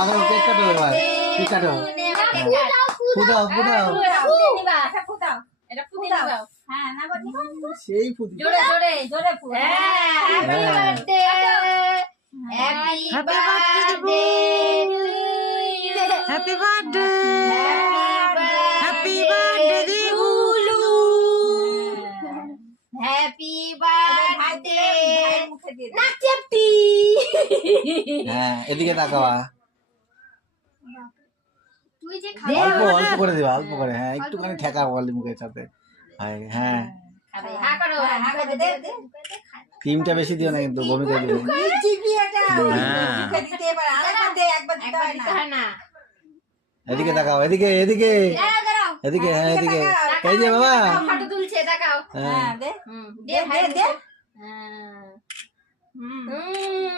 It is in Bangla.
কাটো, কেক কাটো এবার। কেক কাটো। ফুটাও, ফুটাও। সেই ফুটি। Happy birthday happy birthday Bulu happy birthday নাচেপটি হ্যাঁ, এদিকে তাকাবা। তুই যে অল্প অল্প করে দিবা, অল্প করে। হ্যাঁ, একটুখানি ঠেকা বলি মুখের সাথে। হ্যাঁ, খাবে হ্যাঁ করো হ্যাঁ করে দে ক্রিমটা বেশি দিও না কিন্তু, বমি করে দিবে। হ্যাঁ, একবার দিতে হয় না এদিকে তাকাও, এদিকে এদিকে এদিকে। হ্যাঁ, এদিকে। এই যে বাবা। ফটো তুলছে দেখাও হ্যাঁ, দে দে ভাই দে হ্যাঁ